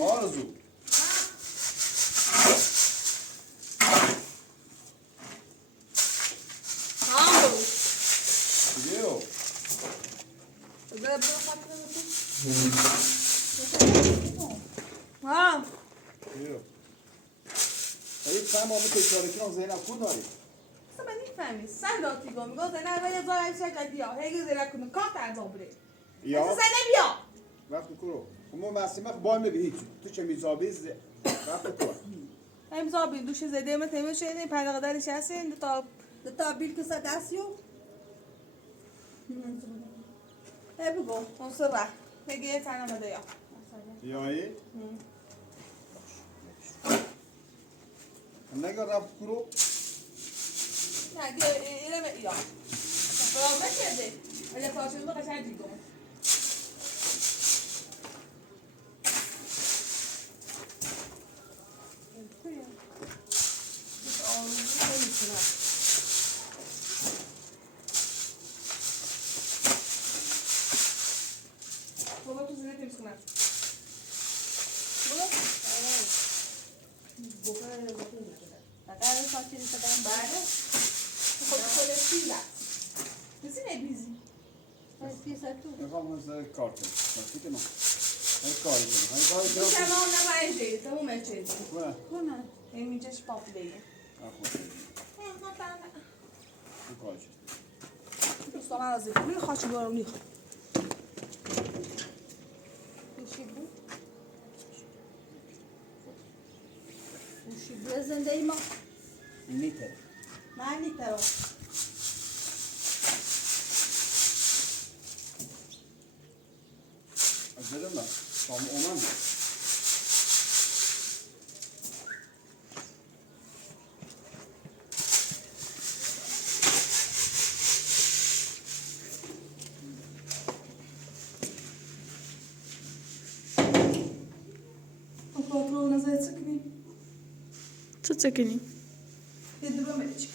آرزو دیو ها دیو هیچ فهم آمه تکراری کنم زینب کن داری اصلا من نمیفهمی سلاتی گم میگه زنه و یه زای شجع بیا هیگه زیرا کنه کات انجام بده یا زنه بیا وقتی کرو اما مسیمه باید میگه هیچ تو چه میزابیز وقتی کرو امضا بی دوش زده من تمش شدی پنج قدرش هستین تا بیل که دستیو بگو اون سر بگی یه تنه بده یا یایی نگه رفت کرو نه دیگه ایره یا فرام نکرده اگه پاشون رو قشنگ دیگم بابا تو زنه تمیز کنم بابا بقیه ساکتی سکن بره خود سیزه کسی نبیزی میخوام مثل کار کنم مستی که من هی کاری کنم هی کاری تو کنم تمام نباید تمام چیزی کنه این میجش پاپ دیگه آخوش این کارش دوستان از روی خاچی بارم نیخ میشی بود میشی بود زنده ما نیتر من نیترم از بدم نه شام اومن پاترون نزد سکنی Co cekini? یه دو ملچ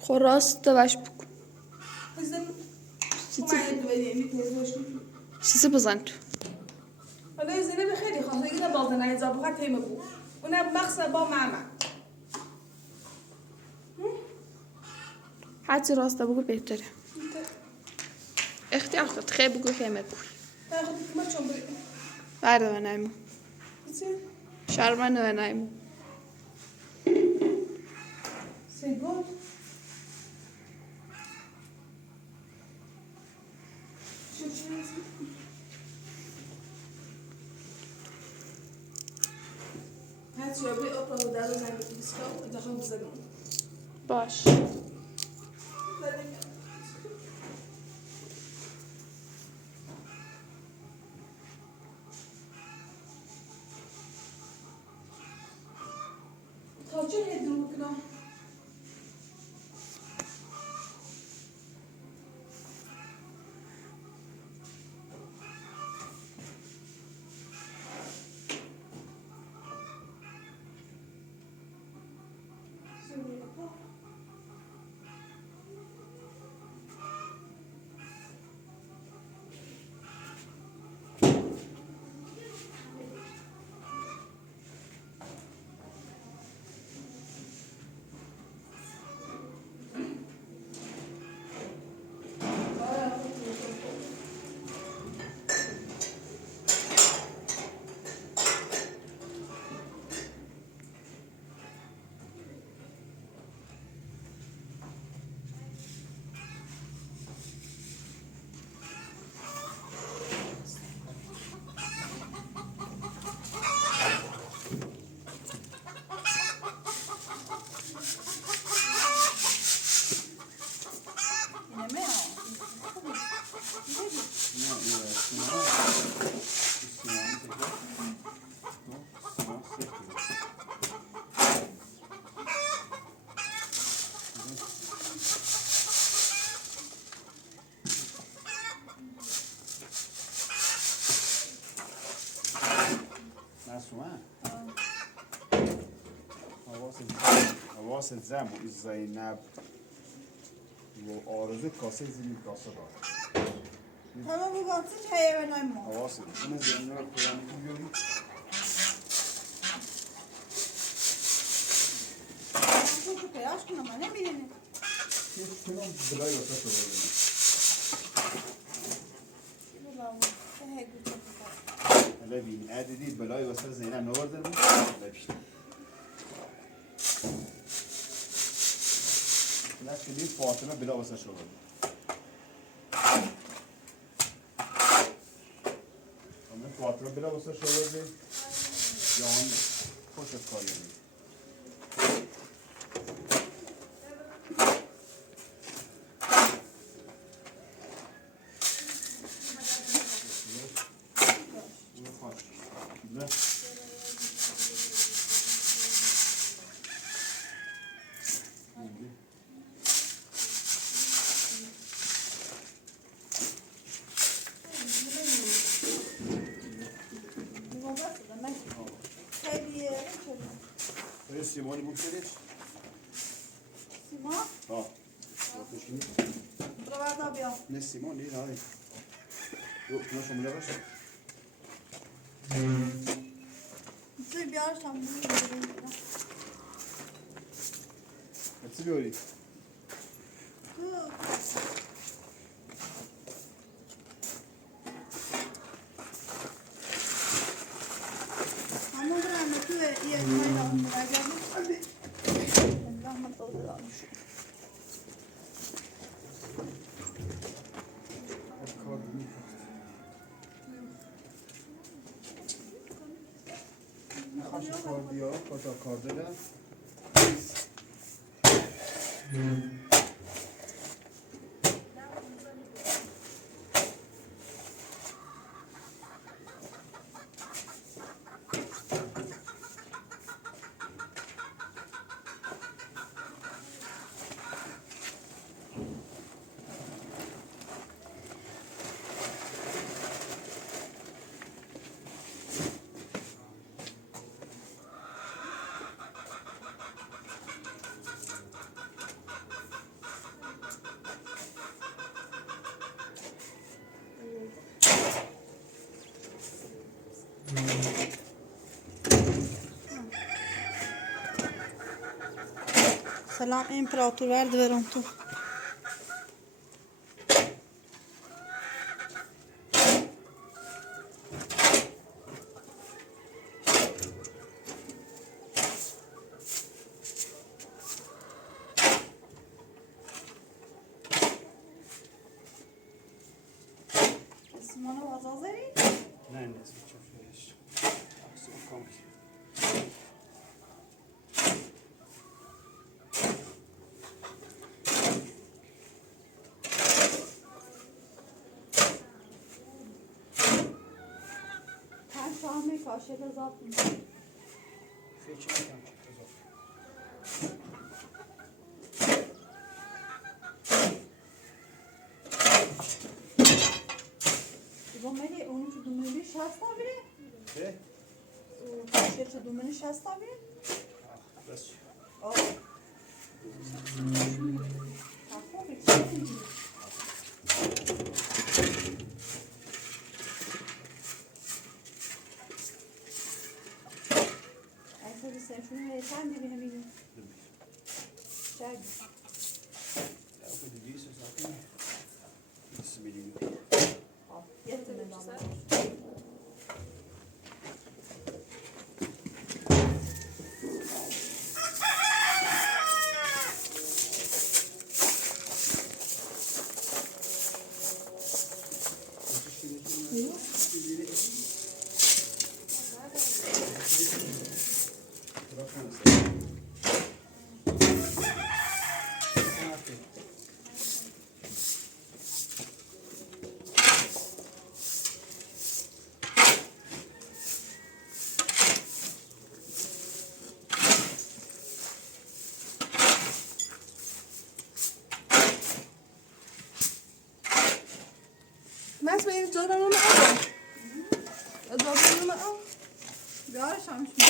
خراست باش بکن. بزن ما یه دو بدیم میتونی چیزی بزند. حالا زنه به خیلی خواهد اگه باز نه فقط تیم بود اونم مقصد با ماما حتی راست بگو بهتره. اختیار خود خیلی بگو همه بگو. تاخد ما چون بری برد و نایمو. چی شرمن و نایمو. سیگار هات شو بي اوبا ودارو نعمل بسكوت اذا خمس زمان باش. تاجر هدروك له لباس زن و زینب و آرزو کاسه زمین کاسه دار Tamam bu kalsın çaya önemli. حواست این زینب رو پرانی بیاری Çocuk ya aşkına ama ne bileyim. هیچ کنم بلای واسه تو ببینم Allah'ım. He güzel. حالا بین عددی بلای واسه زینب نوردن ببیشت لکه دید فاطمه بلا واسه شو بردن همه فاطمه بلا واسه شو بردن یا هم خوشت کاری بید Babası demek. Hediye. Böyle Simoni bu kere Sima. ha. Bakın şimdi. Buralarda abi ya. Ne Simon değil abi. Yok nasıl mı yapar? Dur bir arasam bunu göreyim. Hepsi bir öyle. Dur. Ama buranın ötü ve iyi etmeyle onuracağım. Hadi. Rahmet olsun. Kaç kar diyor, kaç kardı da. Selam imparator verdi ver onu. Simona was azeri. Nein, das wird schon fertig. Ach so, komm ich. Ben şu an bir kaşede zaten. Fece kan çıktı zor. Bu meli onun şu dumeni şasta bile. Ne? O kaşede dumeni şasta bile. Ah, das. O. Haklı bir şey. Ayşe sen şunu ve sen de benim gibi. Çay. Ja, ook in de wiese zaten. Dat is een beetje. Al. Yeter ben de. Laat me even door naar mijn auto. Dat was naar mijn auto. Bir ara şamış mı?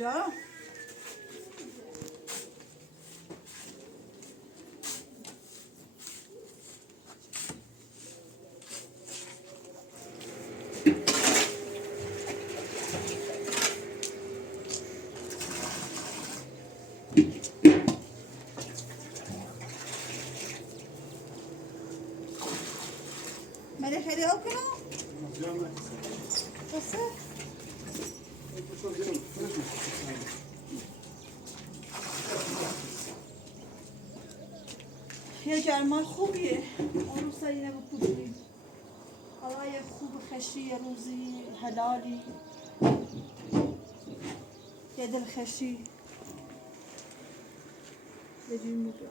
بیا. ماذا خير يأكله؟ بس یه جرمان خوبیه اون روز اینه بپوشیم هوای خوب خشی یه روزی حلالی یه دل خشی به جون میگم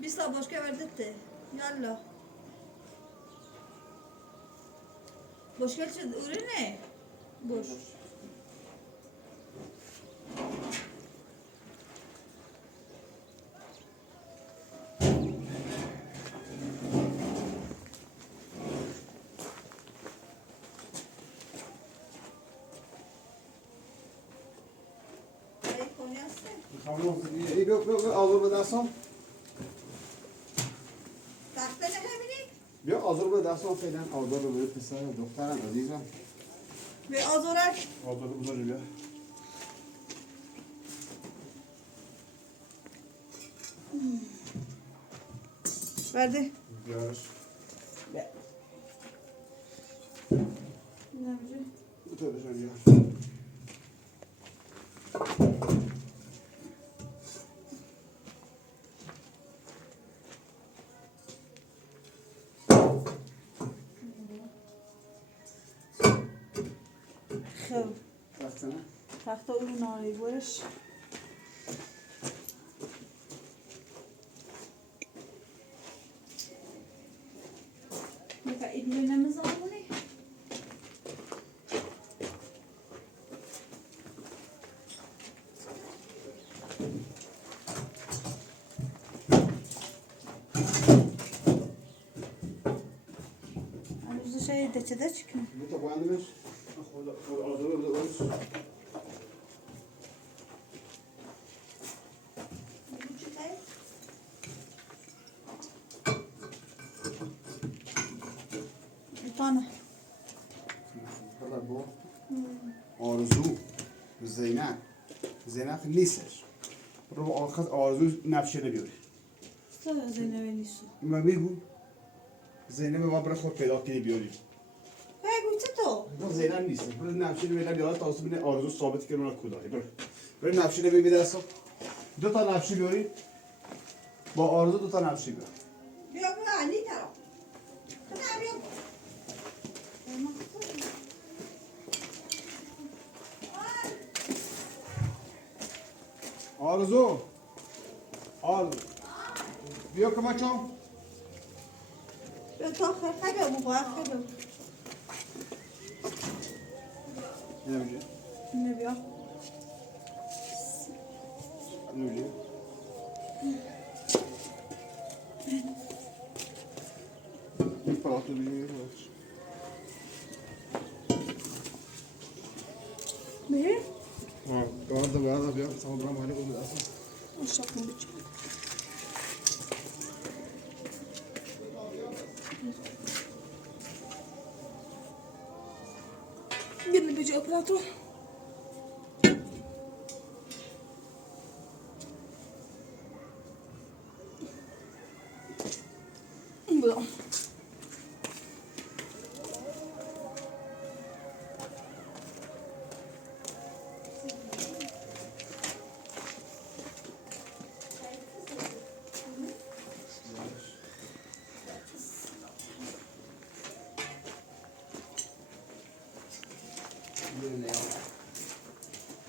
بیستا باشکه وردته یالا باشکه چه دوره نه boş. ای بیا آزور به دستم تخته نه همینی؟ بیا آزور به دستم فعلا آزور به پسر دخترم عزیزم به آزورک آزور بزرگ بیا verdi. بیارش Ne yapacağım? bu tarafa gel خب رفتنه تخته اون ناری برش میخوای ایدوی نمیزامونی؟ هنوز شاید دچه çıkıyor. bu tabağını ver آزور به دستم tane. حالا با آرزو زینب نیستش رو آخر آرزو نفشه نبیاری Sonra Zeynep'e nisu. من میگو زینب ما برای خود پیدا کنی بیاری بگو چه تو؟ ما زینب نیست برای نفشه نبیاری یاد تاسو بینه آرزو ثابت کنه من کوداری برای نفشه نبیاری دستم دو تا نفشه بیاری با آرزو دو تا نفشه بیاری بیا بیا علی طرف. خدا بیا. آرزو بیا کمکم بیا تا خیلی بیا بخواه خیلی. نمیشه نه بیا. نمیشه این پراتو بیاری بیا. Guarda, abbiamo, stiamo bramando con adesso. Non so come c'è. Birini bir operator. Bu.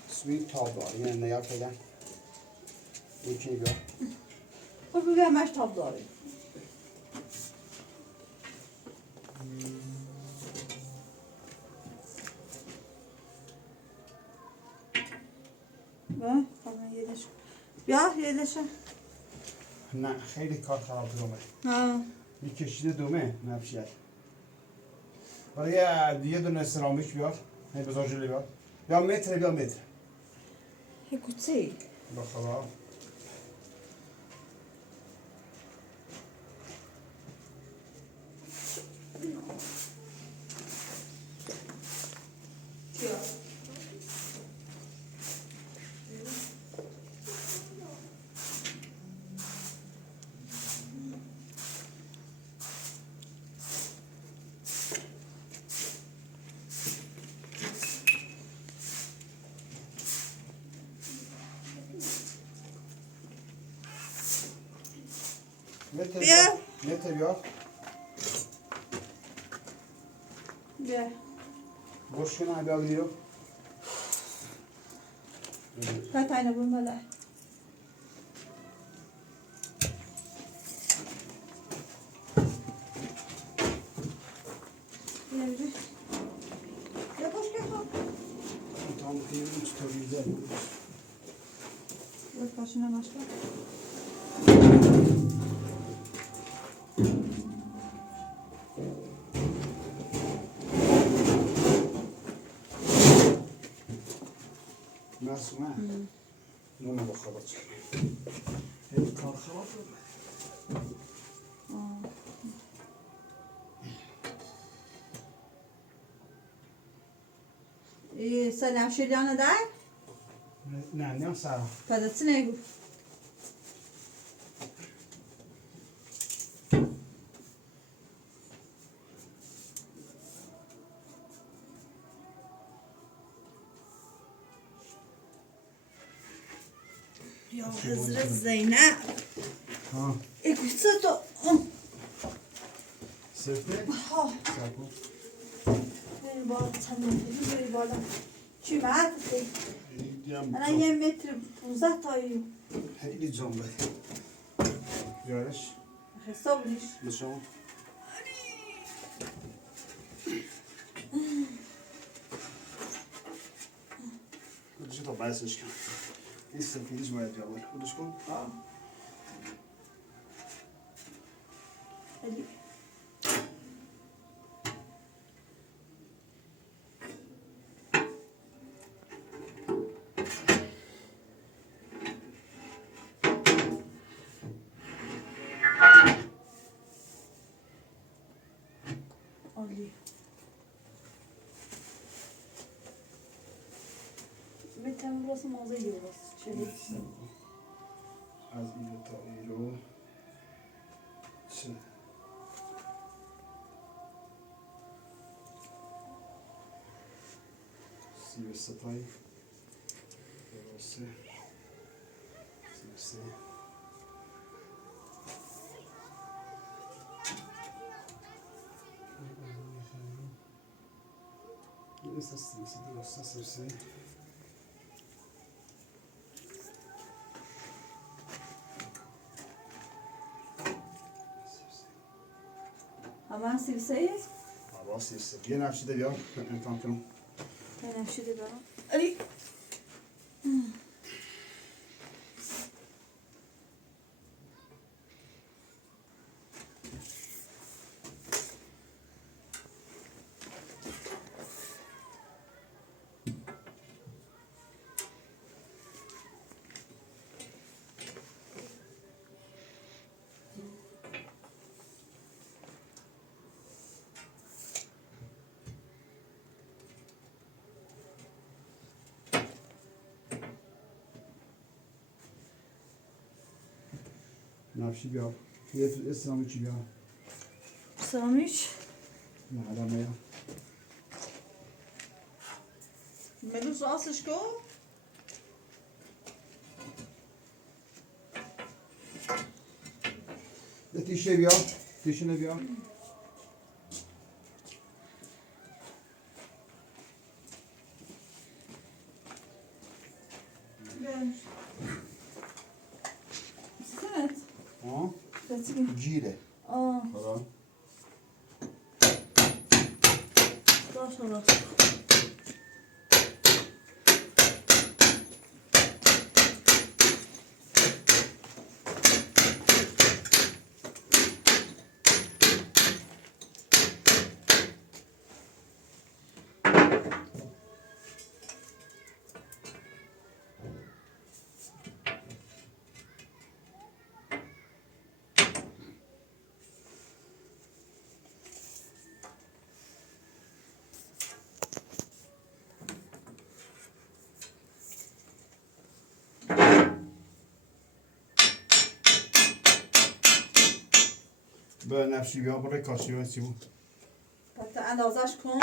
Sweet tav var. Yine ne yapacağım? İki gör. O bir vermez tabları. Ba, tamam yedeş. Ya yedeşe. نه خیلی کار خراب شده. Ha. Bir kişide دومه نفشیه برای یه دونه سرامیک بیار هی بذار جلوی بیار یا متر هیکوتی بخدا چیا؟ متر بیا. متر بیار بیا boş کنه بیا بگیرو کتاینا بومله یه یه خوش که خوب tam kıyımını tutabileceğim یه کاشونه مشکل Nasıl ha? Buna bakalım. Hep kalkalım. سلام شیلیانه دار؟ Ne sağ. پدرت نگو یا حضرت زینب Ha. اگوسه تو Sırtı. ها Sakın. بری بالا چند بری بالا چی بعد Diyem. انا یه متر 15 تایی Heyli can be. Yarış. حساب نیش Bıçağım. Kılıcı da ben seçkim. Hiç sırtınız var ya var. Kılıç kon. علی علی میتونم راست موزه راست چه Az ileri ta ileri. Şimdi. Siversatay. Burası. Siverse. Essa siverse, essa siverse. همان سیبسه Hava siverse. Yine her şeyde ya. Tamam. من نشده برام علی Nafşi bir al. Fiyatı esnamı içi bir al. سامیش Ne adamı ya. ملوس راستش کو Ve tişe bir al. Tişine bir al. سنت Ha? رسیدیم Cile. آه Falan. باش راست به نفشی بیا برای کاشی و سی بود حتی اندازش کن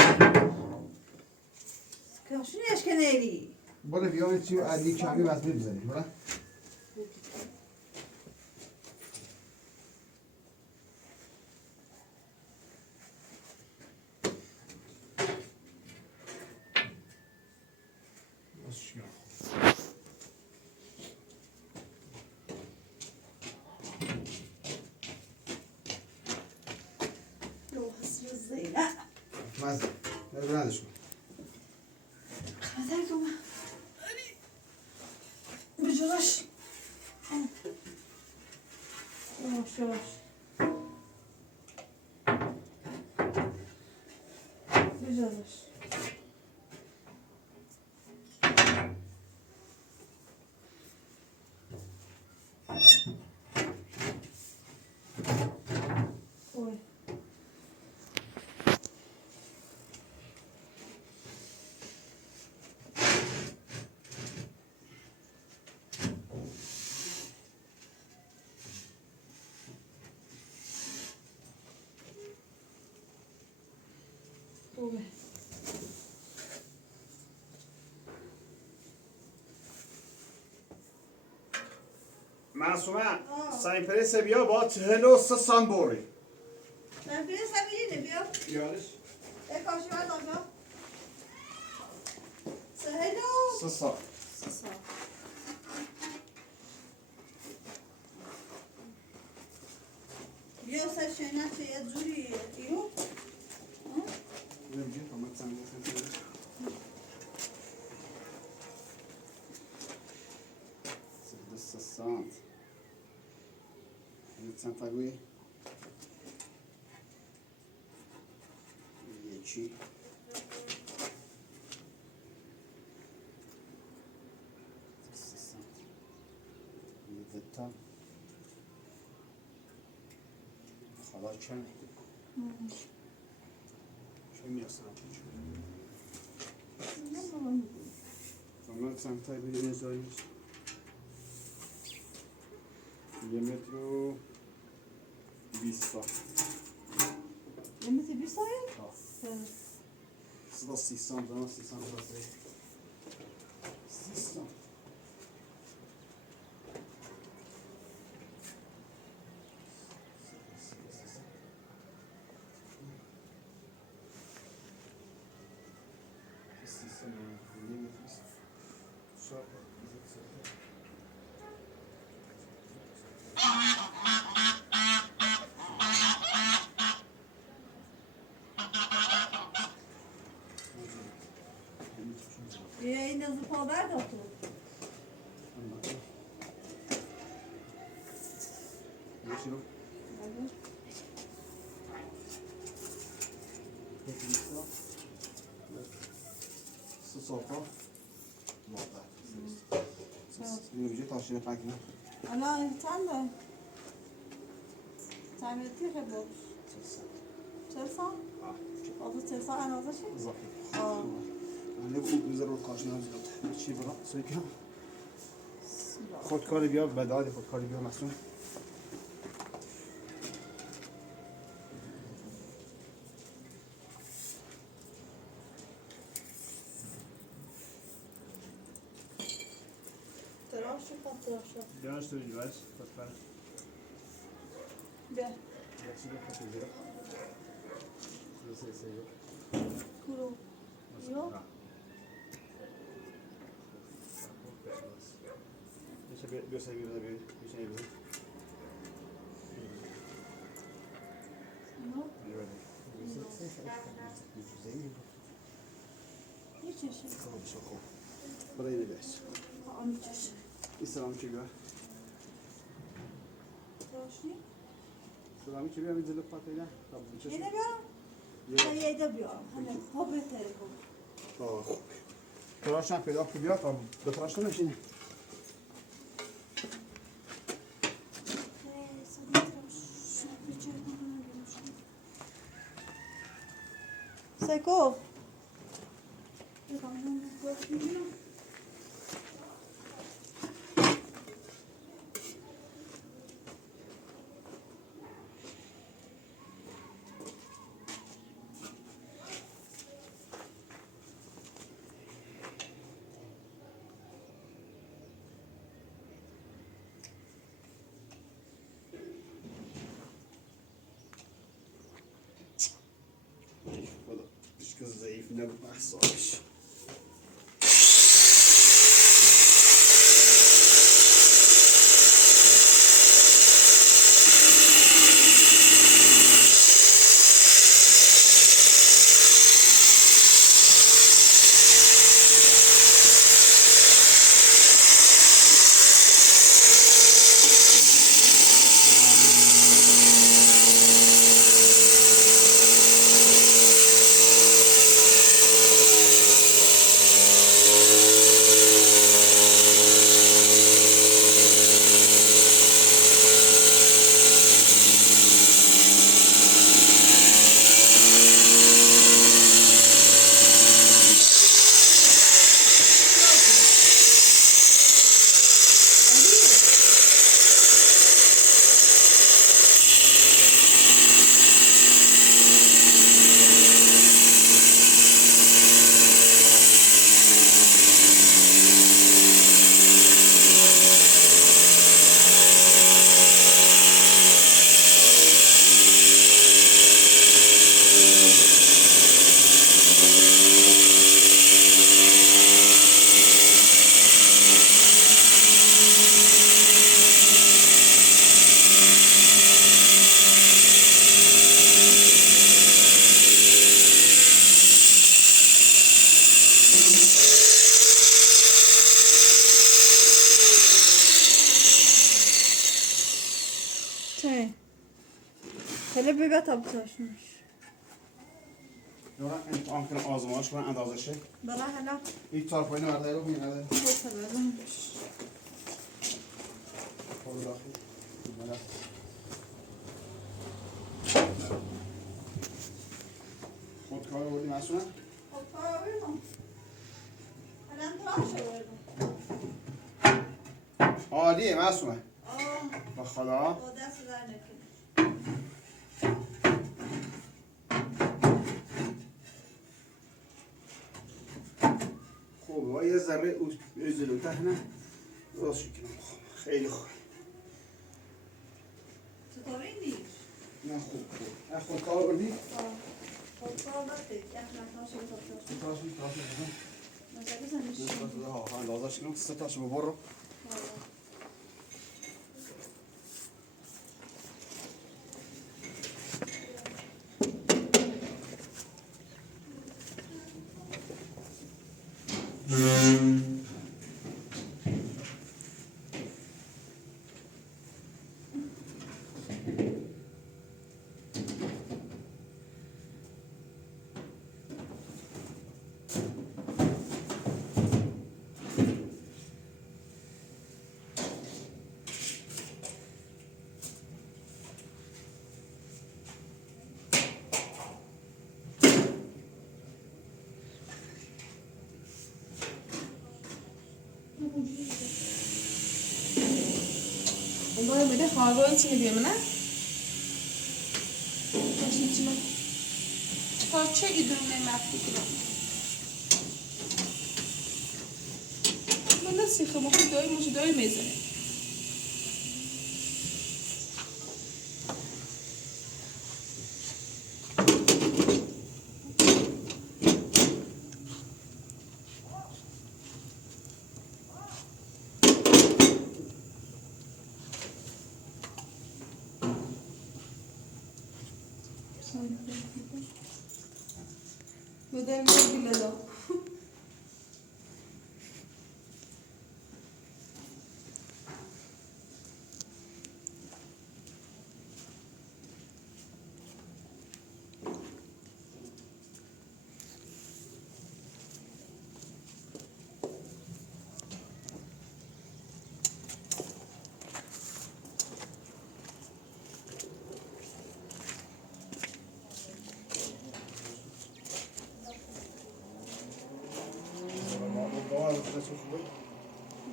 کاشونش که نیری برای بیا چی و علی کمی وزنی بزنی برای لو حسر زینه مزه ندش کن خدر کنم بجورش شوش بجورش اوه اوه معصومه ساین پرس بیا با 43 سان بوری من بیرس همینی بیا بیارش کاشی باید آنجا سهلو 3 سان بیا سر شنه چه یه جوری ایرو نمیشه تا من سنگه سنگه 3 سانت سانت اگوی یکی خدا چند چه میاسم من سمتای بگیرین زاییش 1 متر و 20 تا یه متر 20 سایه؟ صدا 30 سانت دارم 30 سانت راسته 30 سانت یه این دو پا بردار تو Deixa Se soltar, volta. Yürüyecek taşıyla takip. الان چنده؟ تعمیراتی خیلی بود چه سال؟ آدو چه سال اندازه شد؟ Zaten. آه Ne bu güzel ol karşına zıpladı. Şey bırak, söyle. خودکاری بیا بدالی خودکاری بیا مسئول تراش شد تراش شد بیانش تو جیبش خودکار بیا یکی به خود بگیره سه کرو یو Deixa eu sair da vez. Deixa eu ver. یو یه چشه Burayı da ver. آنی چشه İslam'ı çekiyor. تراشی؟ İslam'ı çekiyor. Bir zılıp patlayla. یه بیارم؟ تا یه ایده بیارم همه ها بهتره کن تراش هم پیدا که بیاد تا به تراش نمیشینه سیکو نبود محصابش چه؟ خیلی بیبت آبتاشنش یورا امتحان کنم آزمایش کنم اندازشه بله حالا این تار پایین ورده رو میگنده خوب تبادلش خود داخل بله خودکار رو بردیم اصلا خب کار بردم الان تراش بردم عالیه معصومه آه با خدا با دست در نکنه خوبه و یه ذره جلوتر نه راست کنم خیلی خوب چطور این نیش؟ نه خوب نه خودکار بردی؟ خب کار بسته یک نکناش رو تابتاش تاشی بزن مثلا بزنش ها اندازش کنم سه تاشو ببرو والله بده خواهر چی میدیم نه؟ چی تا چه ایدونه مفتی کنم من نسیخه مخی دایی موش دایی میزنه بدم میگی للا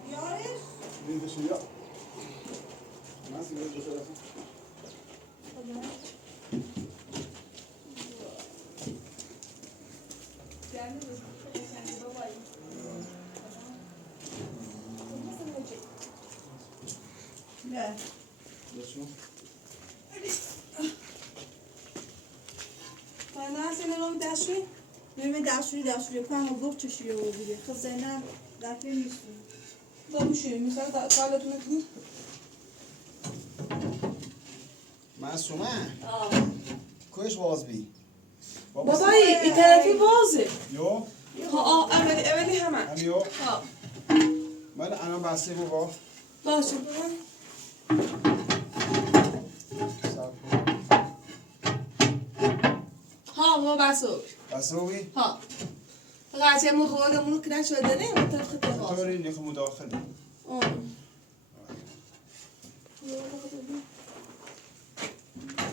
بیارش؟ Linda ya. Nasıl bir şey yapıyorsun? نه Yaşım. من نه سینه رو دستشوی من داشوری کنم و گفت چشی رو بگیره خب زینب دفعه میشون بابوشی مثلا کارتون کنی معصومه کش باز بی بابایی این طرفی بازه یو ها اولی همه همیو ها من انا بسته بابا باشه ها بابا بسو بسته بی ها فقط همون خوالمون که نشده نه اون طرف خیلی باز طوری نخ مداخل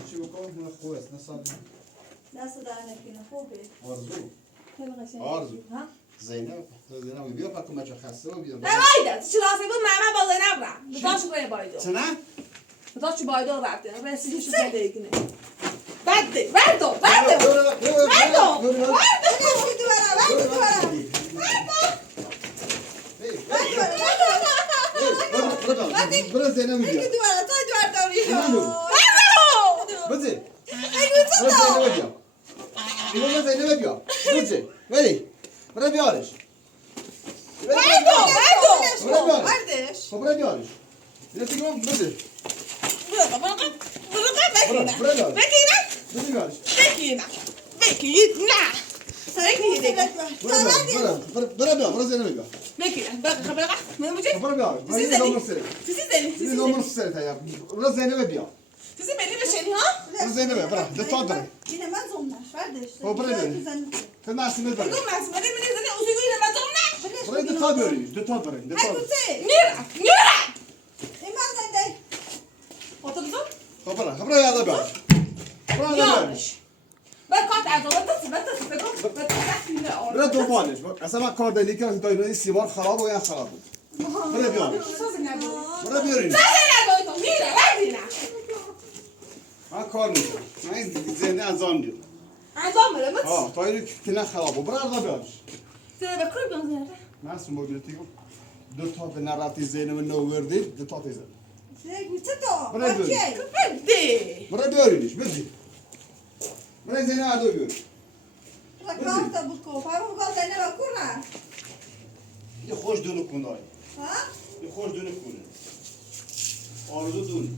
چی بکنم من خوب است نصاب دست در نکنه خوبه آرزو خیلی قشنگ آرزو ها زینب بیا پاکو مچ خسته و بیا نه بایده چی راستی بود ماما بالا نبرم بتاش کوی بایده چه نه بتاش بایده رفته رسیدی شو دیگه نه بردو برو زینب بیا بزی برو زینب بیا بزی ولی برو بیارش برو بیارش یه تیگم بزی برو بیارش برو زینب بیا برو بیارش برو زینب بیا Sizi belli bir şey ha? برو زینب برو دتا داره اینه من زمنش بردش خب برو تو نسیم داره Uygun ben sana demin izledi uzun yine ben sonra. برو دتا داری دتا داره Nira. این من زنده Otobüsün? خب برو یادا بیارش برو یادا بیارش Ben kart azalım ben de برو دنبالش اصلا من کار دلی که دایره سیمار خراب و یا خراب بود برو بیارش برو بیارش من کار میکنم من این زنده انجام میدم ها دایره که نه خراب بود برو یادا بیارش من اسم موجودی دو تا به نرفتی زینب نووردی دو تا تیزه برو بیاریش بزی برو زینب عدو بیاری یه خوش دونو کن دایی یه خوش دونو کنه آرزو دون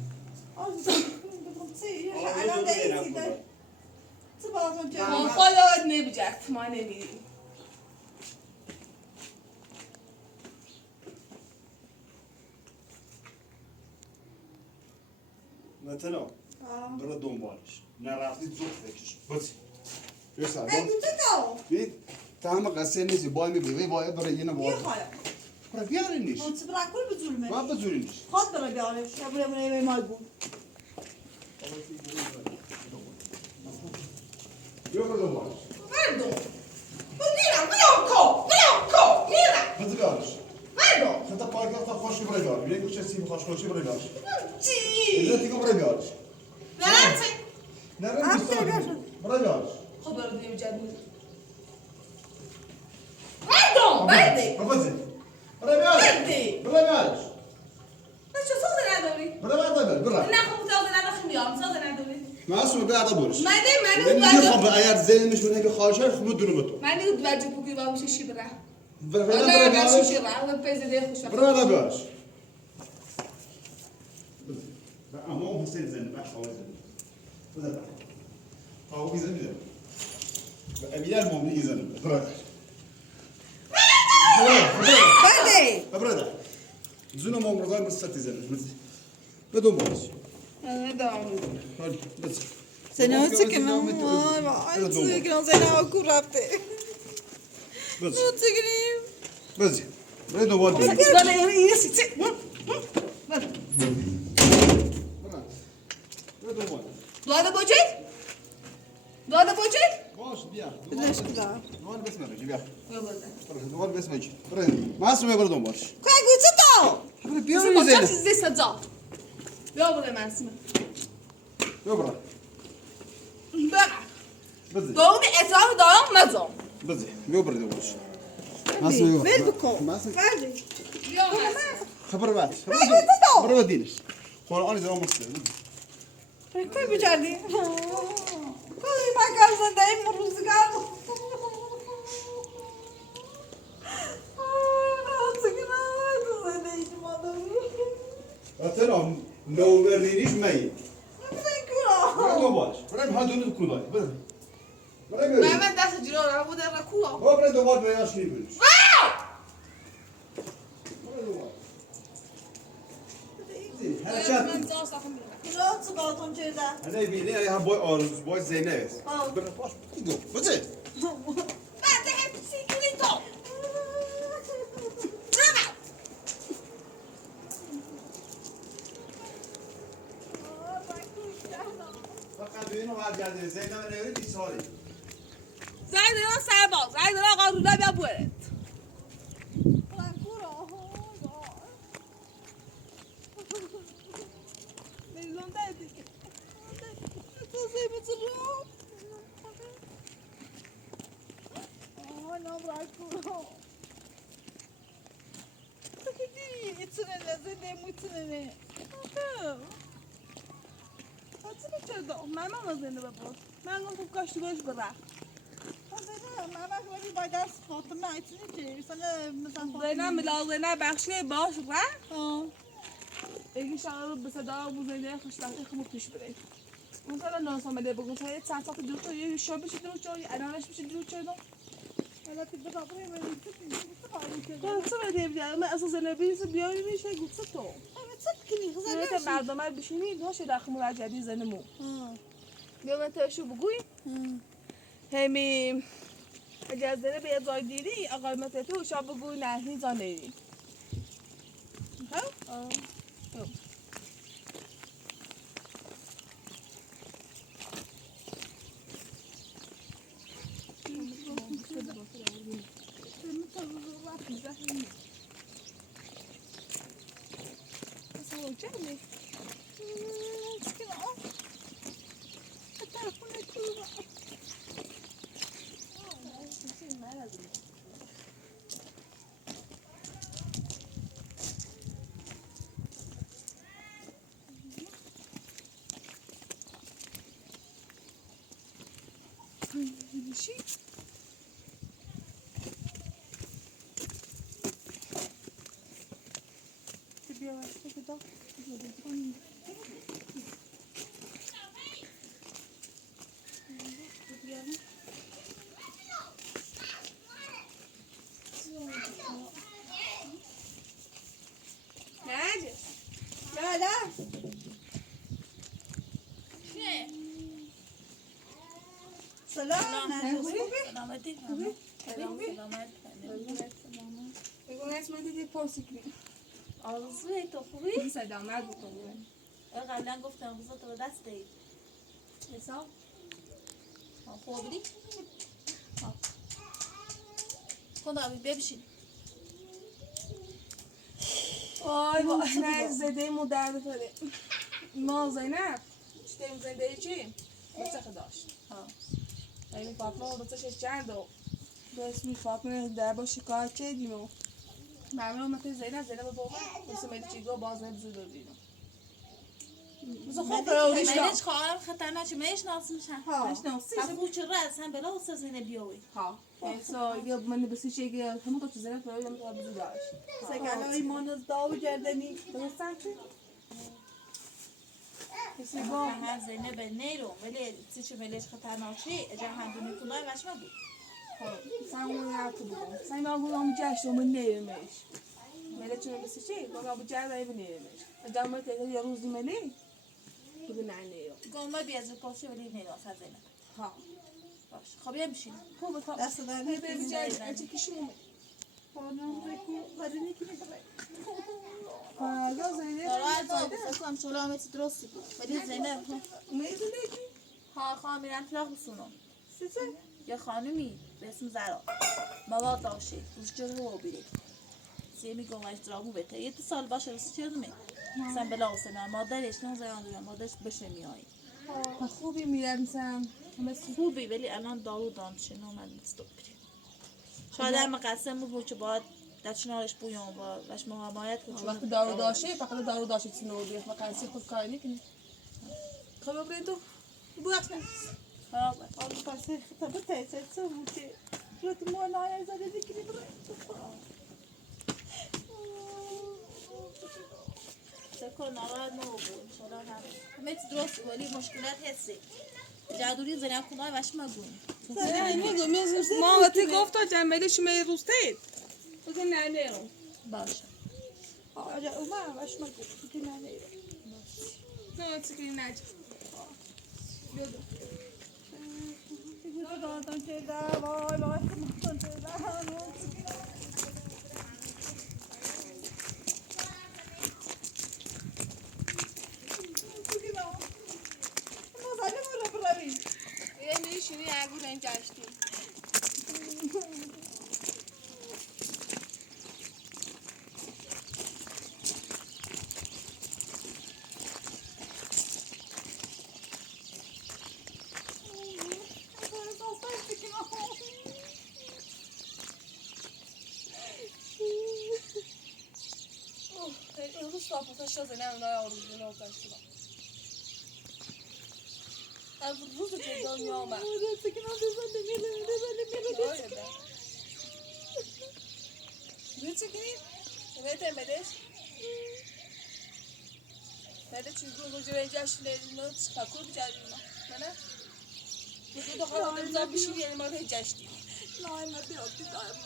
خدا نمیجرد ما نمیریم مثلا برو دنبالش نرفتی زود فکرش بزی یه سر بید تا همه قصه نیستی بای میبری باید برای یه نباید برای بیارینیش باید بزورینیش بیا برو دنبالش Pardon. Mira, mira. بزی بیارش Pardon. خطا پاکی تا خوشی برای بیارش یه گوشه سیم خوشی برای بیارش Ci. اینجا دیگه برای بیارش Verante. نرم بیستان برای بیارش Haber diyeceğim. Pardon, verdi. بزی برای بیارش Verdi. برای بیارش Ben şu sözü ne doğru? برای بیارش برای Ne kapı sözü ne bakmıyorum. Sözü ne doğru? معصوم به عقب برش Ben من de میخوام اگر ذهنش من هی خواهشر خود دونم تو Ben de güdverci bugün var bir şey şibra. برای Allah ben بیارش şişira. Allah peyze de hoş. برای بیارش اما اون حسین زنده بخش آواز زنده بزن آواز زنده امیدر مومنی زنده برادر برادر زون مومرزای مستتی زنده بدون باز حالی بزن Seni çekiyorum. Vay çekiyorum seni okur yaptı. بزن Çekeyim. بزن برای دوبار بزن Sana iyi sıçı. برای دوبار Doğada böcek? Doğada böcek? باش بیا Teşekkürler. دوبار بسم الله بیا Yok burada. دوبار بسم الله برای معصومه برای دوبار Koy güçlü to. برای Bizim بیاری bakacak زنده sizde saca. Yok burada Mersin'e. بیا برای Bak. بزن Doğu'da etrafı dayanmaz o. بزن بیا برای دوبار معصومه Ver bu kol. معصومه Ver. Yok Mersin'e. خبر بعد برای دینش قرآن زمان مستقیم Koy bir çardı. Koy makarna dayım rüzgar. نوبرنيش ميت بزن كورا برا دوبارش برا بهادون كولای برا برا من بيري من دست جلو رو بود در کوه او برا دوبار بیاش نیبرش برا دوبار من دست آخم بیرم کجا چقدرتون چه ده هنای بینی ها بای آرزوز بای زینب است آه. برا باش بگو بزن من ده hep sikili to فقط اینو برگرده زینب نوری 20 سالی زنگ دارم سرباز زنگ دارم آقا رولا بیا بورد بزن کورا میلیون ده دیگه تو زیبت رو نام رای کورا تو که دیدی ایتونه لزنده موتونه چرا دا من زنده بپرس من گفتم کاش تو بهش برم من وقتی باید دست خاطر ایتونه چه مثلا زینب ملا زینب بخشی باش رفت آه یکی شغل به صدا و زنده خوشبختی خمو پیش بره مثلا ناس آمده بگم تا یه چند ساعت دور تو یه شب بشه دور چای الانش بشه دور چای دو حالا که بخوام بریم چه بده بیاد من اساس زنبی بیاری میشه گفت تو چه تا مردم بشینی باشه در خمر جدی زنمو بیا من تاشو بگوی همی اگر زنه به جای دیدی آقای متتو شب بگوی نه هیچ نیری ها آرزوی تو خوبی؟ سلامت بکنیم قبلا گفتم بزن تو به دست دهی حساب خوبی؟ خدا ببشین وای وای نه زده مو درد داره ما زینب چطور زنده چی؟ بچه داشت این فاطمه بچهش چند و به اسم فاطمه در با شکایت کردیم و معمولا مثل زینب با من مثل میلی چیگاه باز نبزود رو دیدم مثل خود پراوریش دام میلیش خواهرم خطرناک میش ناس میشن نشناسی خب چه رأس هم بلا و سازینه بیاوی ها ایسا یا من بسی چیگه همون تو زینب پراوری هم تو بزود داشت سگل ایمان از داو گردنی درستن چی؟ کسی با هم زینب نیرو ولی چه میلیش خطرناکی اجا هم دونه کنای مشما بود sen onu yaptı bugün. Sen ben bunu amca onu neymiş? Melek şöyle bir şey, bana amca da evi neymiş? Adamı tekrar yaruz demeli. Bugün anne yok. گام بیازی پاشه ولی نیرو سازینه Ha. باش خب یه بشین Kobe tak. دست در Ne be bir acı kişi mi? Ha, gözleri. ناراحت نباش سلامتی درستی بود ولی زینب Neydi ki? ها خواهم میرن طلاق بسونم Size. یه خانومی به اسم زرا مواد داشته روز جلو رو بیری سیه میگم از درامو بهتر یه 2 سال باشه رسی چرا می sen بلا حسنا مادرش نه زیان دارم مادرش بشه میایی خوبی میرم sen. خوبی ولی الان دارو دانشه نامد استوب بری شاید هم قسم بود که باید دچنارش بویان با وش محمایت کنم وقتی دارو داشته فقط دارو داشته چیزی نمیشه فقط سی خود کاری نکنی خب برید تو بوقت خراب آن پس خطبه تیسه چه بوده شد مولای زده دیگری برای سکر ناراحت نبود همه چی درست ولی مشکلات هستی جادوری زنم خدای وش مگون نه میگم ما وقتی گفت جنبه شما روستید بگم نه میرم باشه آجا اومد وش مگو که نه نیرم نه چیزی نج دادن تیدا وای وای دادن تیدا یه میشینی اگه رنگ گشتی امروز صافتش شده نه اونای آروزی نه کاشتی با روز که دنیا آمد روی چی کنید؟ نمیتونیم بدش؟ نده چیزون رو جوه جشن لیلینو تکور بجاری ما نه؟ بگو دو خواهد امضا بشید یعنی ما رو جشتی نه ما بیاد بیدایم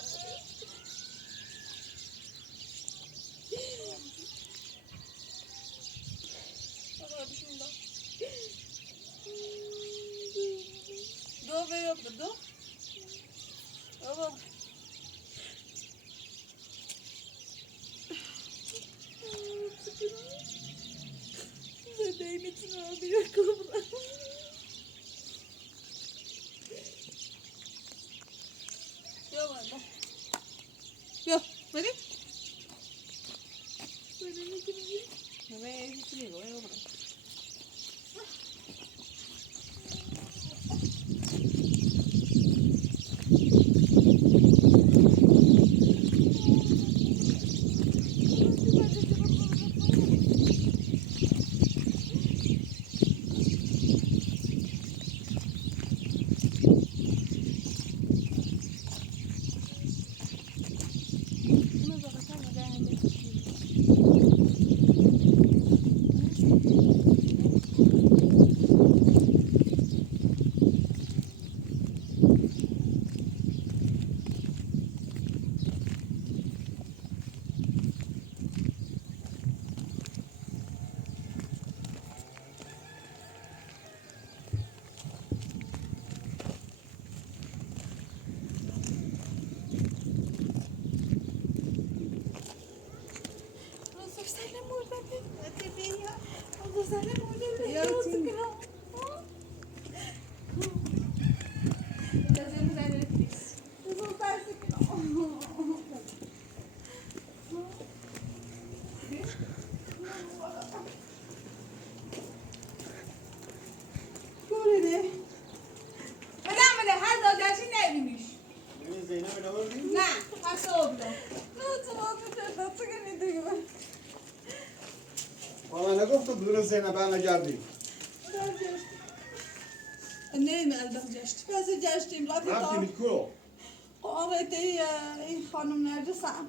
دو بیا دو بابا زنده میتونم بیاد کبرا بیا بالا بیا بری نمیتونی بیا برو والا نگفتم دور زینب نگردی نیم البته جشت پس جشتیم رفتی رفتی میکو آره این خانم نرجسم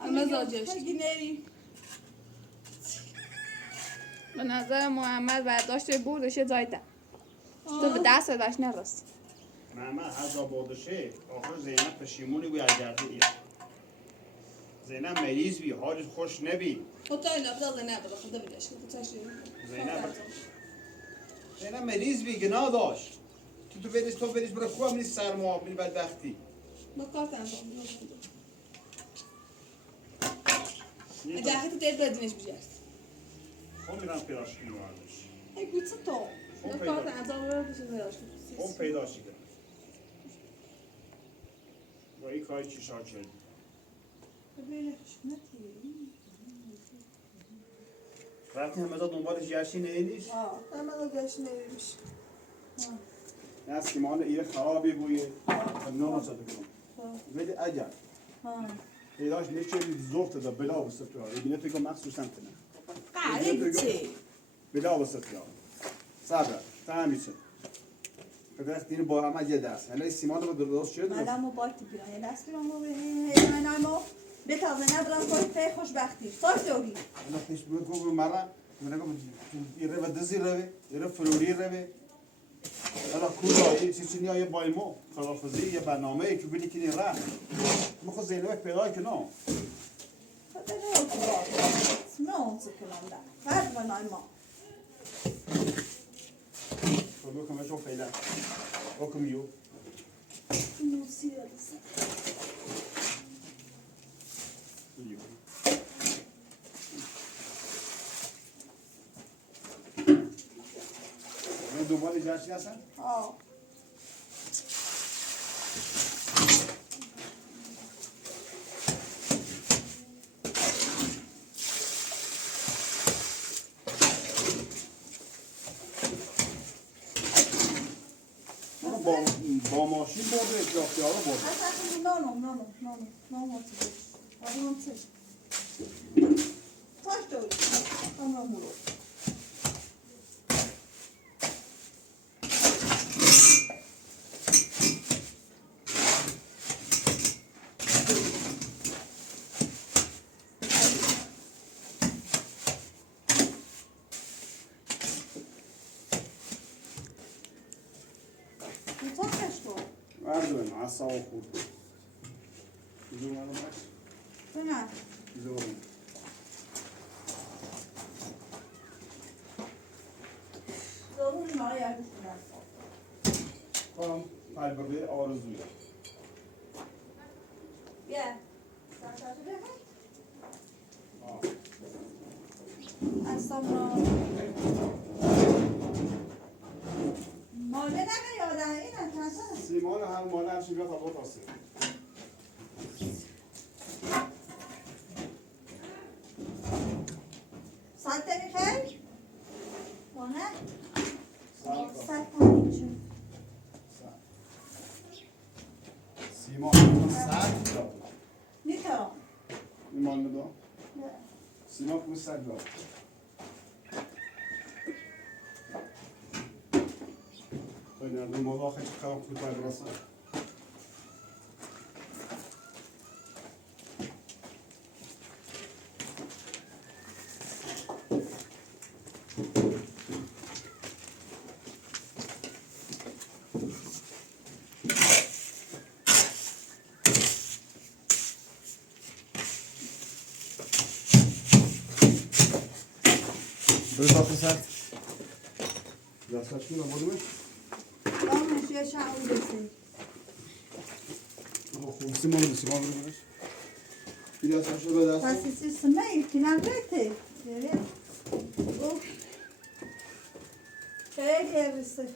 مزا جشت اگه نریم به نظر محمد برداشت بردش زایده تو به دست داشت نرست محمد هزا بادشه آخر زینب پشیمونی بی اگرده اید زینب مریض بی حالش خوش نبی خدا اینا بدا زنه بدا خدا بیدش زینب مریض بی گناه داشت تو بریز برای خواه منی سرما منی بدبختی ما کارت انجام اجاهت دیر بدینش بجرد خب میرم پیداش کنی واردش ای گوچه تو ما کارت انجام رو بشه پیداش کنی خب پیداش کنی با این کاری چی شاد شد رفتی همه دنبالش جشتی نیدیش؟ همه دا گشت نریمش نه سیمان ایره خرابی بوی نام زده کنم ولی اگر پیداش نشه زفت دا بلا و سفرها بینه فکر مخصوصا کنه قاعده چی؟ بلا و سفرها صبر تمیشه وقتی اینو با همه یه دست هنه سیمان رو درست شد مادم و باید تگیرم یه دست بیرم و هیچ ما بتازه نبرم باید پی خوشبختی ساش دوگی انا پیش بگو مرا من نگم ایره و دزی روی ایره فروری روی حالا کودایی چیزی یه بایمو خلافزی یه برنامه ای که بینی کنی راه مخو زینوه پیدا کنم Det är också bra. Små så kan man där. Här var någon. تو بکنم شو فعلا بکنم یو Nu ser det så. یو من دنبال جاشی هستن؟ Ja. با ماشین برده اطلاقی ها رو برده Någon till. Ja, det var till. Tack då. Andra moro. Du tar först då. بردارم اصلا خورد بیزو مارم باش Den här. بیزو مارم Då har några jag کنم قلبه آرزوی Ja. اصلا ماله نگه یادم اینم تنسان سیمان هم مانه همشی بیاد آباد آسه ساعت داری خیلی؟ مانه؟ ساعت ساعت کنید چون سیمان هم ساعت داد نیتا ایمان بدو سیمان کنی ساعت داد خیلی نردم بالا آخه چه خواهم خود باید براسه Böyle bakın sen. Yasaç mı lan bunu? دامش یه شعور بسی خب سیمان رو سیمان رو برش. Bir yasaç رو به پس دست. سیستمه ایتیلم بهته خیلی عوضه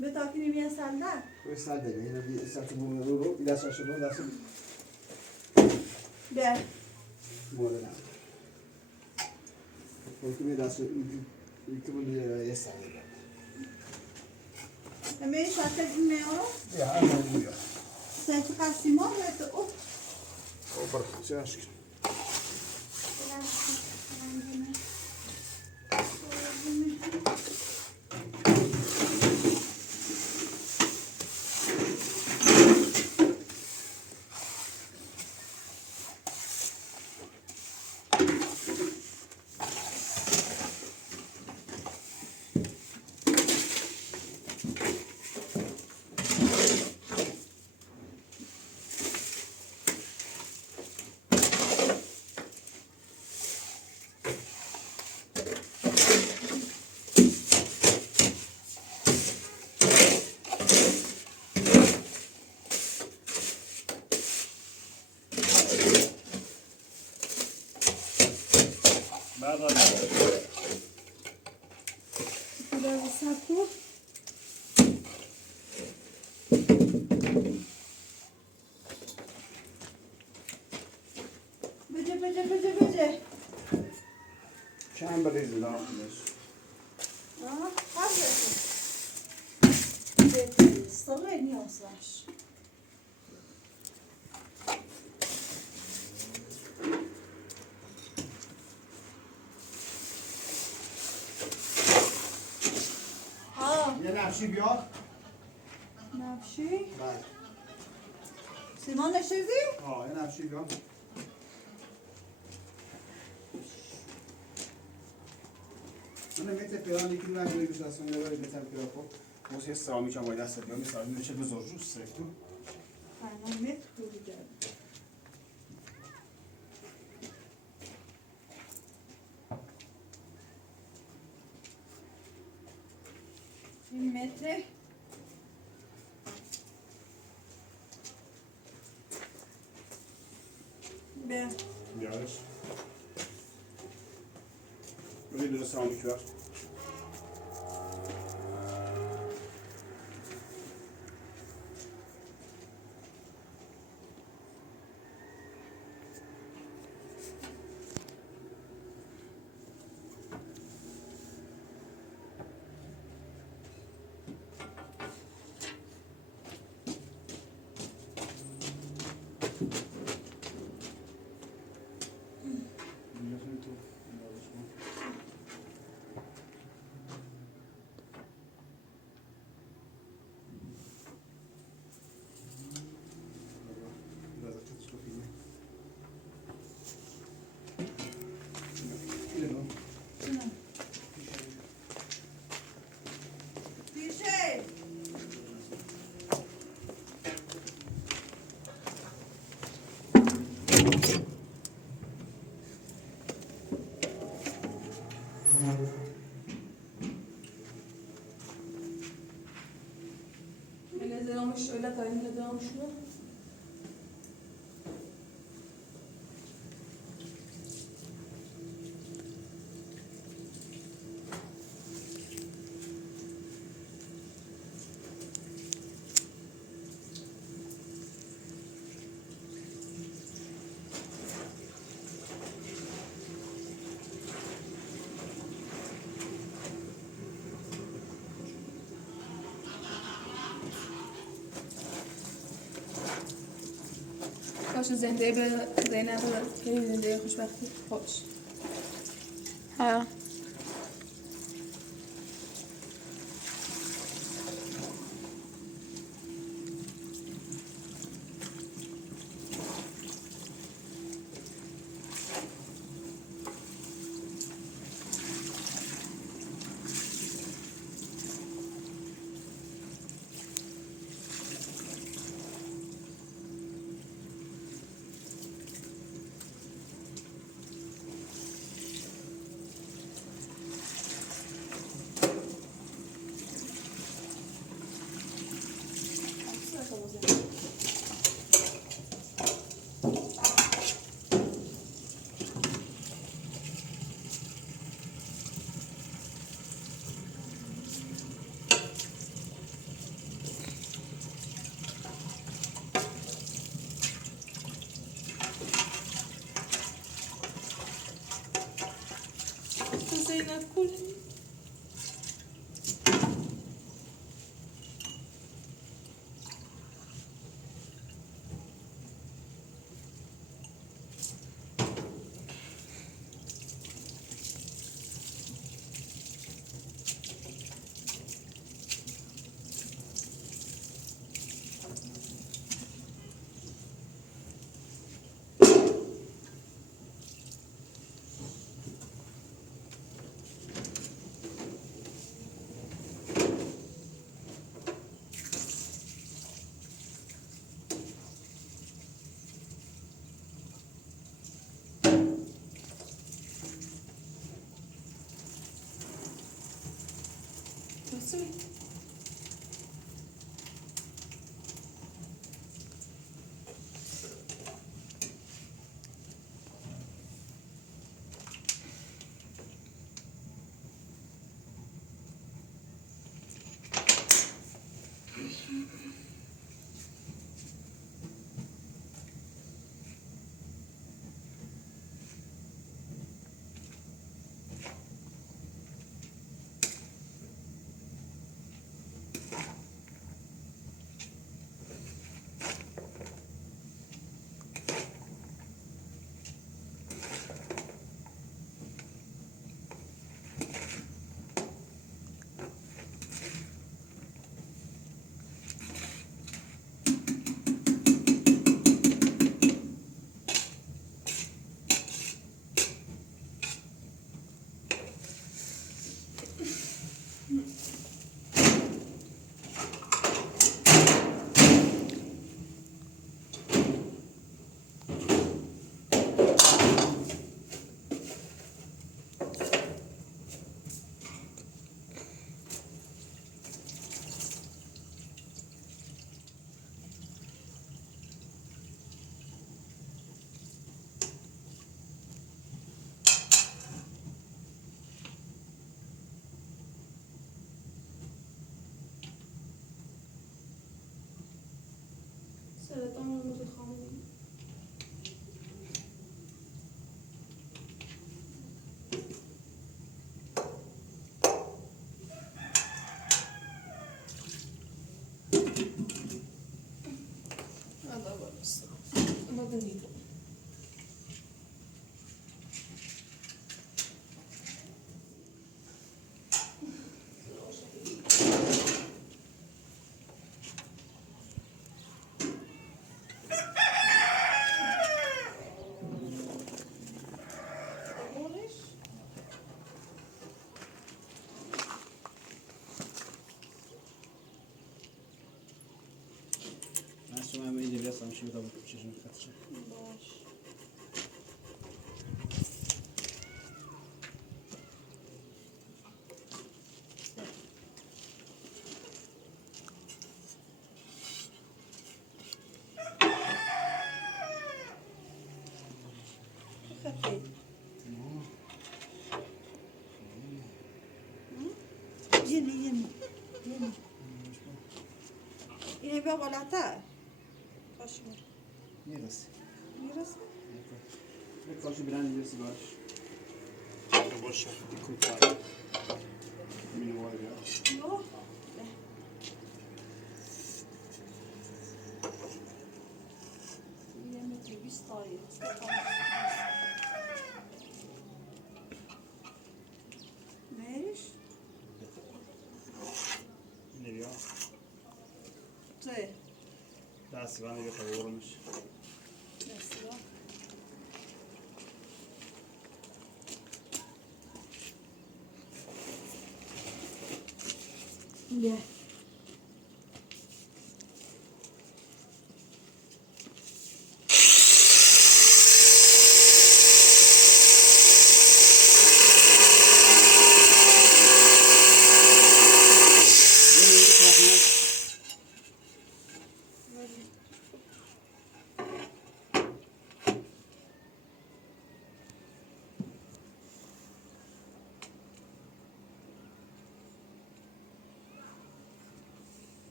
به تاکنیم یه سنده Böyle sade yine bir satı bunu رو bir yasaç رو دست. بیا Modern. Çünkü bir dast ilk bunu yesade. اما این شاکه این میارو Ya ama bu ya. سیف قسیما بهت او O bırak sen aşkın. خدا سکو بجه Çam barizi daha arkadaş. صغير نيوصلش Yine her şey bir al. نفشی بله. سیمان نشیزی؟ این نفشی بیام. من نمی‌ته پیام یکی دیگر میگه بیشتر از اون داره بهتر پیدا کن. موسی سامی چون باید دست بیام سامی میشه بزرگ سرکتو. من متر خوبی کرد. این متره به بیارش. روی درست سامی کیار. دیشه اللي زي مش ولا تاني كده مش له باشه زنده به زینب خیلی زنده خوشبختی خوش ها زینب کلی Sim. سرطان رو بخوام. هذا هو بس ما دنيته معصومه من اینجا بیاستم شو تا چشم خطشه باش. خفیف. یه اینه بیا بالاتر. باشه. میرسی میرسه؟ یک کارشو برن میرسی باش باشه دیکن کار همین وای بیا نه. یه متر 20 تایی. نیش؟ اینه بیا چه؟ دستی بنده بیا تا بورمش بسیار. بیا.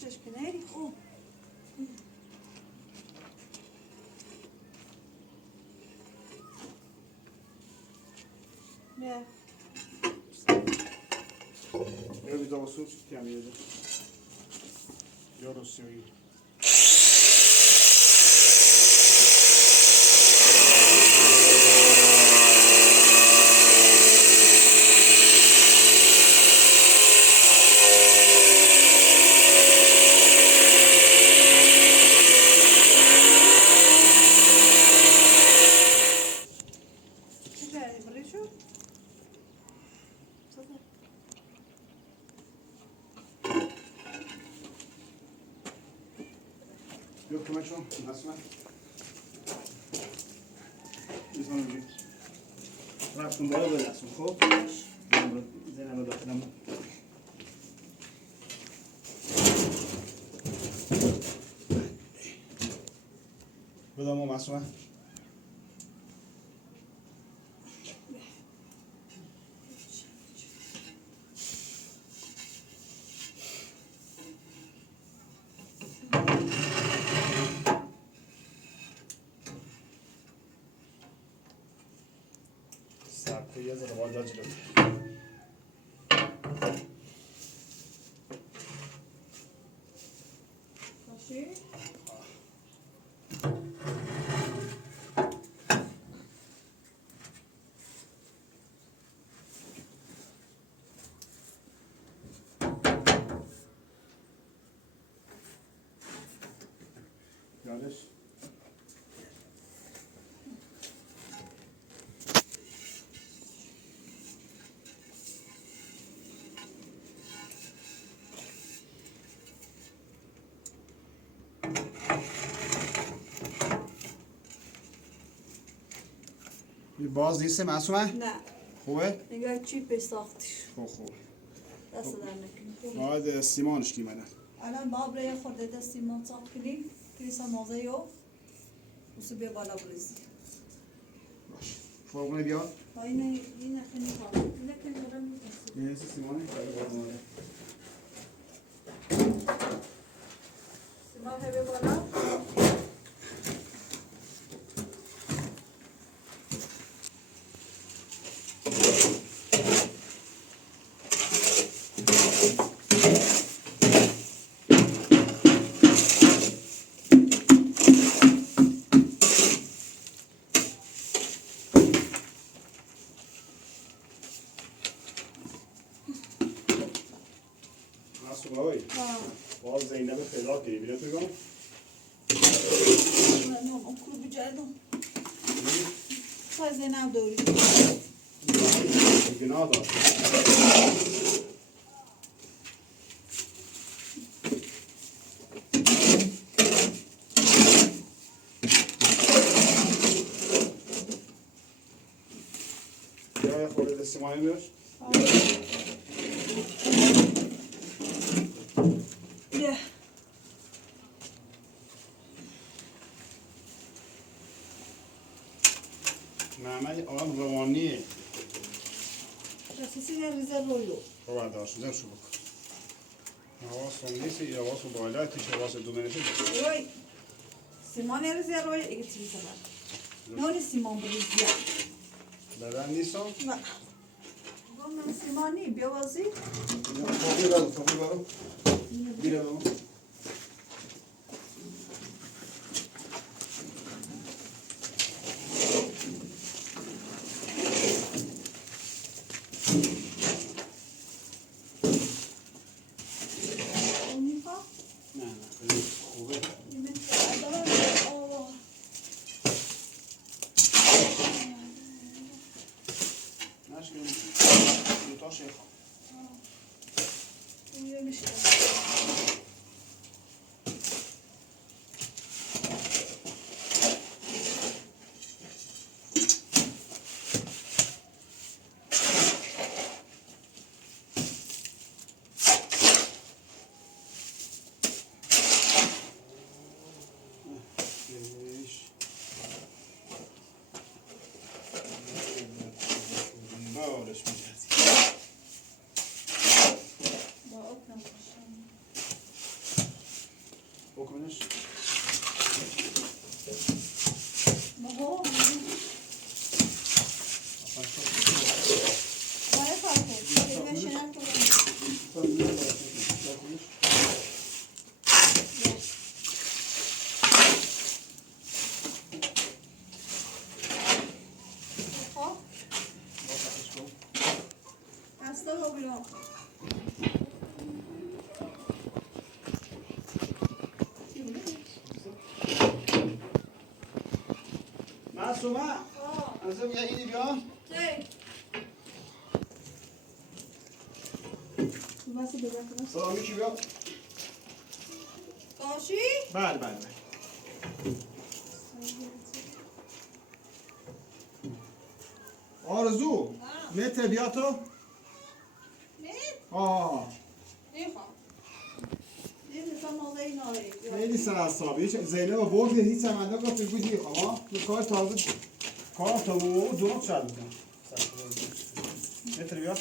شش کناری خوب. بیا. بیا بیدا واسه چی کم یه یا روسیایی چی کردی بریشو؟ صدا. بیا کمک شما معصومه میزمان بگی رفتون بالا به دستون خب زنم رو داخلم بدم ما معصومه سرکو یه ذره بالا جلو باشه؟ یادش باز نیسته معصومه؟ نه. خوبه؟ نگاه چی پی ساختیش. خوب دست در نکنی. باید سیمانش کیمنه الان باب را خورده دستی من ساخت کنیم. کلیسا موزه یو. بسو بیا بالا بریزی. باش فرقونه بیا اینه خیلی خوب. اینه که دارم می‌کشم. یه سیمانه باید سیمان هبه بالا. باز زینب پیدا کردی بیره تو گم نه اون کلو بجردم. فازه نم دوری. گناه دار یا خورده دستی ماهی بیرش یه. محمد آقام روانیه راستی یه ریزه رویو. رو برداشت زن شو بکن حواس نیستی یا حواس بالا تیش حواس دومنشه روی. سیمان یه ریزه روی اگه چیزی کنم. نه سیمان بریزیه. بدن نیستم نه. گفتم سیمانی بیاوازی. توقی برو بیره برو بکنش معصومه ازم یه اینی بیا سلامی کی بیا باشی؟ بله بله آرزو متر بیا تو نه؟ آه نمیخوام. نمیخوام موضعی ناری. خیلی سر اصابی هیچ زینب و برد هیچ سمنده گفت بودی آقا تو کار تازه کار تو درست شد بکن متر بیا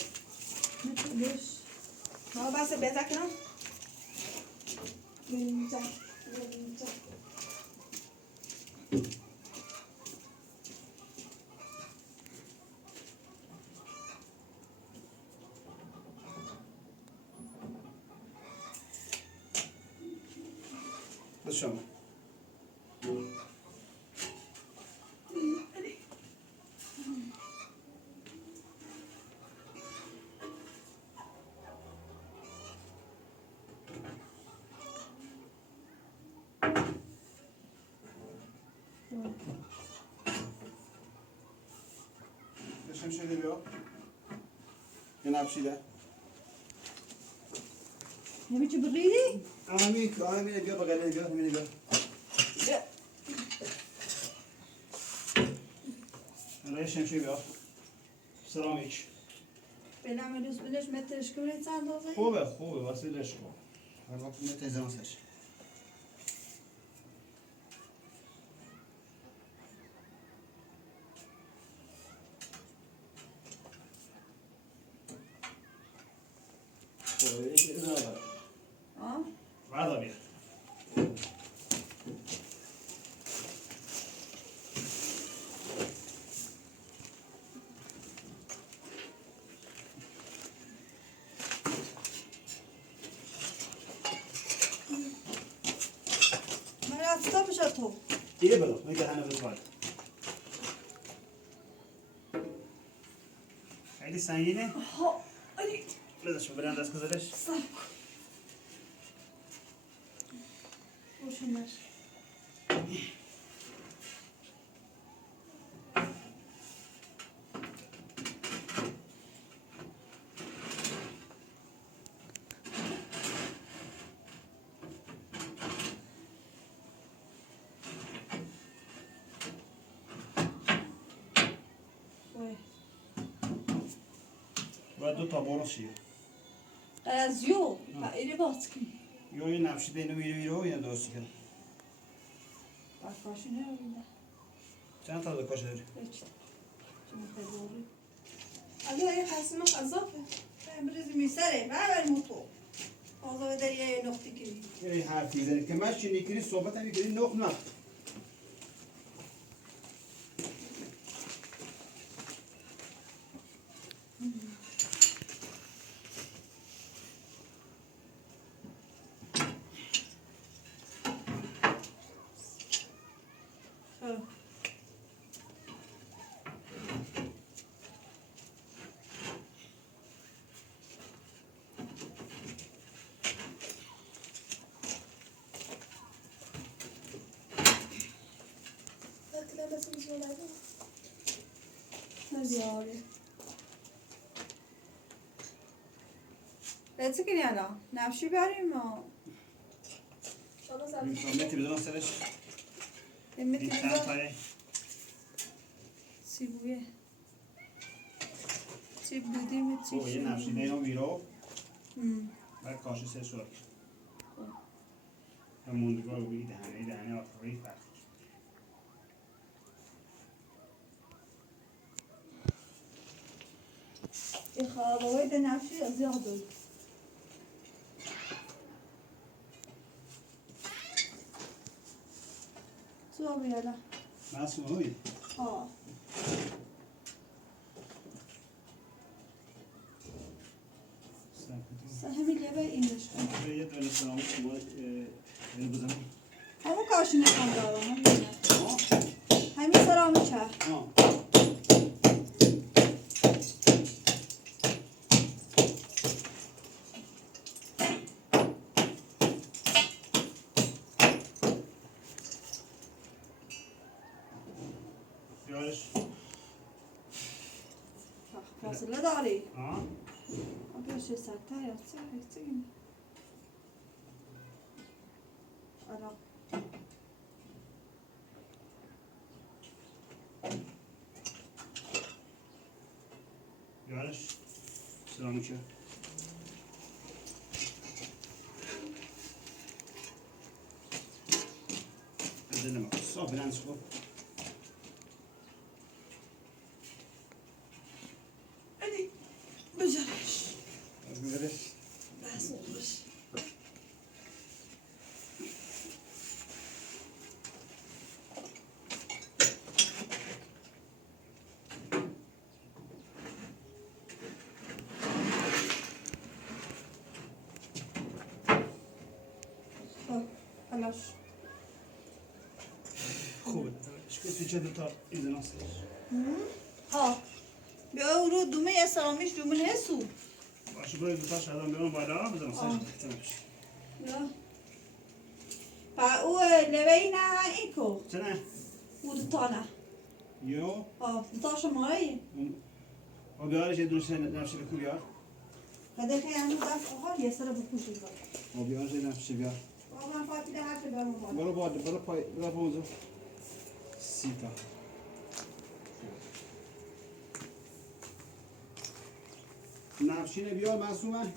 بیش. ما بس بزکنم. اینجا. اینجا. بس شما بشم شده بیا یه نبشیده نمیشه بغیری؟ همینه بیا بغیره بیا همینه بیا الان شمشیر بیا سرامیک بنام روز بلش مترش کنید چند دوزه؟ خوبه واسیلش کن هر وقت متر زمانش آه بعدا بیاد. من رفتا بشه تو دیگه بلو میگه همه بزرگ. خیلی سنگینه. ها ای بذارش برند دست گذارش. روشنش باید دو تا برو شیه. از یو ایری باز کن یا این نفشیده اینو ویرو یا درستی کنه. باشی نمیدونم چند تا دکاش داری؟ علی ای قسم قذافه امروز میسره برای موتو آزاده در یه نقطی که یه حرفی زنید که من چی نکری صحبت هم میکنی نخ نه. رسی کنی الان نفشی بریم ما متی بدون سرش. متی این چند بذار تایه. سیبویه سیب بودیم او یه نفشیده اینو ویرو. هم بعد کاش سر شد. هم موندگار رو بگی دهنه آفری فرق. این خوابه ده نفشی از یاد داریم تو آبی الان مسئول هایی. آه همین لیبه این داشت یه دونه سلامی که باید بزنم. همون کاشی نکن دارم همین سرامی چه بیارش. فاصله داری آه. آگه شه سرطه یا چه گیم الان بیارش. سلامی که. بزنم. صاف بلند شو. بجرش بزنش. بس olmuş. Alaş. خوبه. شکل چه دوتا ایزن هستش. ها. بیا رو دومه یه سرامیش دومه هستو. باشه باید دوتا شدم بیارم بالا بزنم سرش. یا. او لبه نه این کو. چه نه؟ او دوتا نه. یو. دوتا شمایی. و بیارش یه دونش نفشه بکن بیار. قدر که هنو دست آها یه سر بکوشید باید. و بیارش یه نفشه بیار. من فاکیده هر که برم بالا. برو بالا برو پای برو پونزو. 30 تا. نفشینه بیار معصومه.